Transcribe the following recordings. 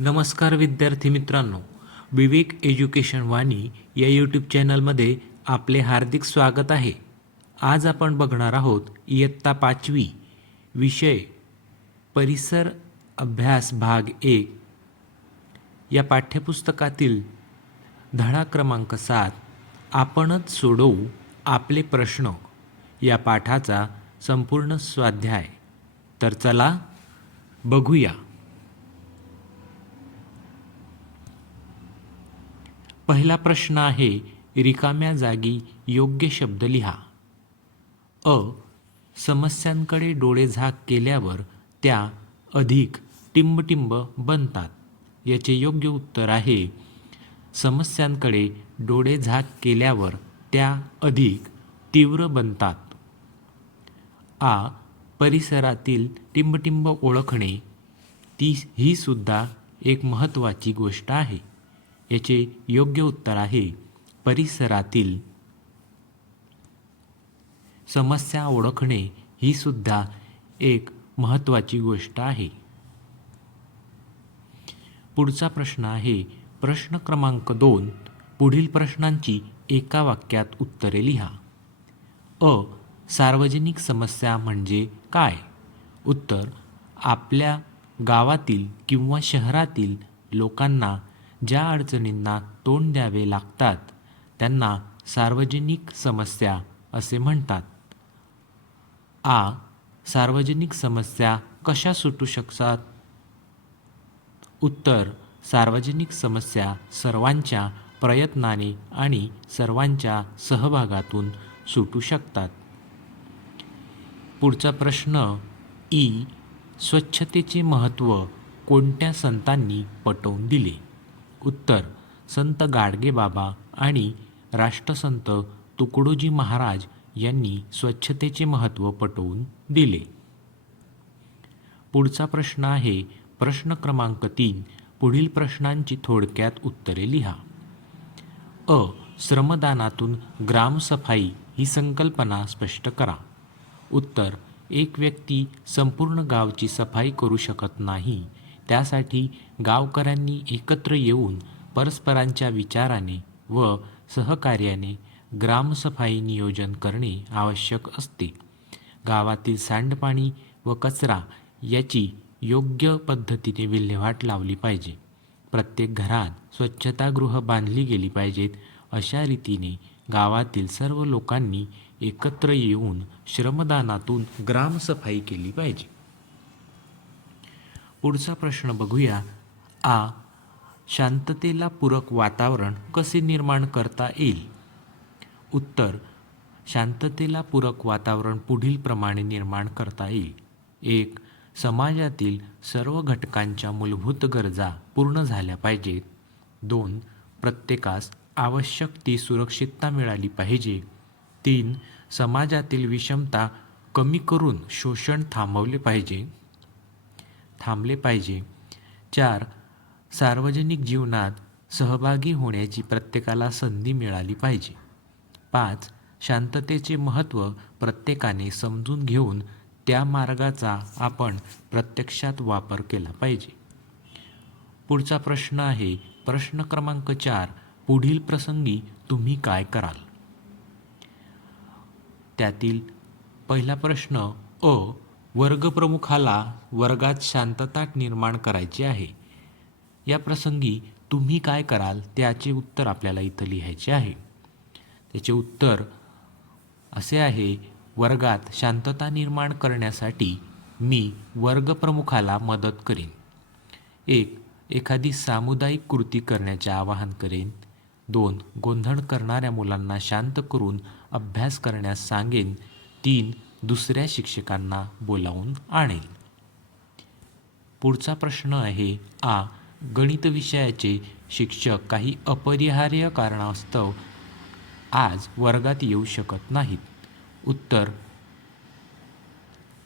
नमस्कार विद्यार्थी मित्रांनो विवेक एज्युकेशन वाणी या यूट्यूब चॅनलमध्ये आपले हार्दिक स्वागत आहे. आज आपण बघणार आहोत इयत्ता पाचवी विषय परिसर अभ्यास भाग एक. या पाठ्यपुस्तकातील धडा क्रमांक सात आपणच सोडवू आपले प्रश्न या पाठाचा संपूर्ण स्वाध्याय. तर चला बघूया. पहिला प्रश्न आहे रिकाम्या जागी योग्य शब्द लिहा. अ. समस्यांकडे डोळे झाक केल्यावर त्या अधिक टिंबटिंब बनतात. याचे योग्य उत्तर आहे समस्यांकडे डोळे झाक केल्यावर त्या अधिक तीव्र बनतात. आ. परिसरातील टिंबटिंब ओळखणे ती ही सुद्धा एक महत्त्वाची गोष्ट आहे. याचे योग्य उत्तर आहे. परिसरातील समस्या ओळखणे ही सुद्धा एक महत्त्वाची गोष्ट आहे. पुढचा प्रश्न आहे प्रश्न क्रमांक दोन पुढील प्रश्नांची एका वाक्यात उत्तरे लिहा. अ. सार्वजनिक समस्या म्हणजे काय? उत्तर आपल्या गावातील किंवा शहरातील लोकांना ज्या अडचणींना तोंड द्यावे लागतात त्यांना सार्वजनिक समस्या असे म्हणतात. आ. सार्वजनिक समस्या कशा सुटू शकतात? उत्तर. सार्वजनिक समस्या सर्वांच्या प्रयत्नाने आणि सर्वांच्या सहभागातून सुटू शकतात. पुढचा प्रश्न ई. स्वच्छतेचे महत्त्व कोणत्या संतांनी पटवून दिले? उत्तर संत गाडगेबाबा आणि राष्ट्रसंत तुकडोजी महाराज यांनी स्वच्छतेचे महत्त्व पटवून दिले. पुढचा प्रश्न आहे प्रश्न क्रमांक तीन पुढील प्रश्नांची थोडक्यात उत्तरे लिहा. अ. श्रमदानातून ग्रामसफाई ही संकल्पना स्पष्ट करा. उत्तर एक व्यक्ती संपूर्ण गावची सफाई करू शकत नाही त्यासाठी गावकऱ्यांनी एकत्र येऊन परस्परांच्या विचाराने व सहकार्याने ग्रामसफाई नियोजन करणे आवश्यक असते. गावातील सांडपाणी व कचरा याची योग्य पद्धतीने विल्हेवाट लावली पाहिजे. प्रत्येक घरात स्वच्छतागृह बांधली गेली पाहिजेत अशा रीतीने गावातील सर्व लोकांनी एकत्र येऊन श्रमदानातून ग्रामसफाई केली पाहिजे. पुढचा प्रश्न बघूया. आ. शांततेला पूरक वातावरण कसे निर्माण करता येईल? उत्तर. शांततेला पूरक वातावरण पुढील प्रमाणे निर्माण करता येईल. एक. समाजातील सर्व घटकांच्या मूलभूत गरजा पूर्ण झाल्या पाहिजेत. दोन. प्रत्येकास आवश्यक ती सुरक्षितता मिळाली पाहिजे. तीन. समाजातील विषमता कमी करून शोषण थांबवले पाहिजे. थांबले पाहिजे. चार सार्वजनिक जीवनात सहभागी होण्याची प्रत्येकाला संधी मिळाली पाहिजे. पाच शांततेचे महत्त्व प्रत्येकाने समजून घेऊन त्या मार्गाचा आपण प्रत्यक्षात वापर केला पाहिजे. पुढचा प्रश्न आहे प्रश्न क्रमांक चार पुढील प्रसंगी तुम्ही काय कराल? त्यातील पहिला प्रश्न अ वर्गप्रमुखाला वर्गात शांतता निर्माण करायची आहे. या प्रसंगी तुम्ही काय कराल त्याचे उत्तर आपल्याला इथं लिहायचे आहे. त्याचे उत्तर असे आहे वर्गात शांतता निर्माण करण्यासाठी मी वर्गप्रमुखाला मदत करेन. एक एखादी सामुदायिक कृती करण्याचे आवाहन करेन. दोन गोंधळ करणाऱ्या मुलांना शांत करून अभ्यास करण्यास सांगेन. तीन दुसऱ्या शिक्षकांना बोलावून आणेल. पुढचा प्रश्न आहे आ गणित विषयाचे शिक्षक काही अपरिहार्य कारणास्तव आज वर्गात येऊ शकत नाहीत. उत्तर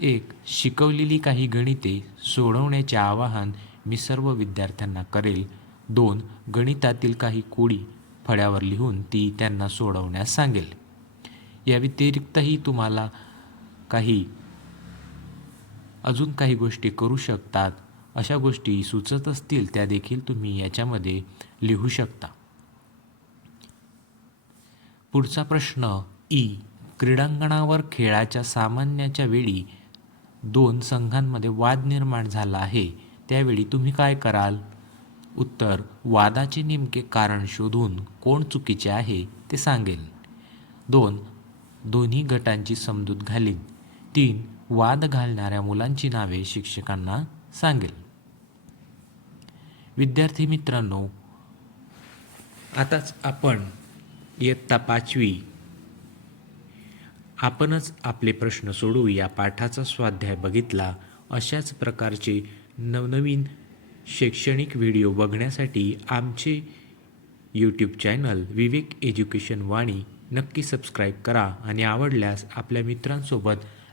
एक शिकवलेली काही गणिते सोडवण्याचे आवाहन मी सर्व विद्यार्थ्यांना करेल. दोन गणितातील काही कोडी फळ्यावर लिहून ती त्यांना सोडवण्यास सांगेल. या व्यतिरिक्तही तुम्हाला काही अजून काही गोष्टी करू शकतात अशा गोष्टी सुचत असतील त्या देखील तुम्ही याच्यामध्ये लिहू शकता. पुढचा प्रश्न ई क्रीडांगणावर खेळाच्या सामान्याच्या वेळी दोन संघांमध्ये वाद निर्माण झाला आहे त्यावेळी तुम्ही काय कराल? उत्तर वादाचे नेमके कारण शोधून कोण चुकीचे आहे ते सांगेल. दोन दोन्ही गटांची समजूत घालीन. तीन वाद घालणाऱ्या मुलांची नावे शिक्षकांना सांगेल. विद्यार्थी मित्रांनो आताच आपण इयत्ता पाचवी आपणच आपले प्रश्न सोडवू. या पाठाचा स्वाध्याय बघितला. अशाच प्रकारचे नवनवीन शैक्षणिक व्हिडिओ बघण्यासाठी आमचे YouTube channel Vivek education Vani नक्की सबस्क्राईब करा. आणि आवडल्यास आपल्या मित्रांसोबत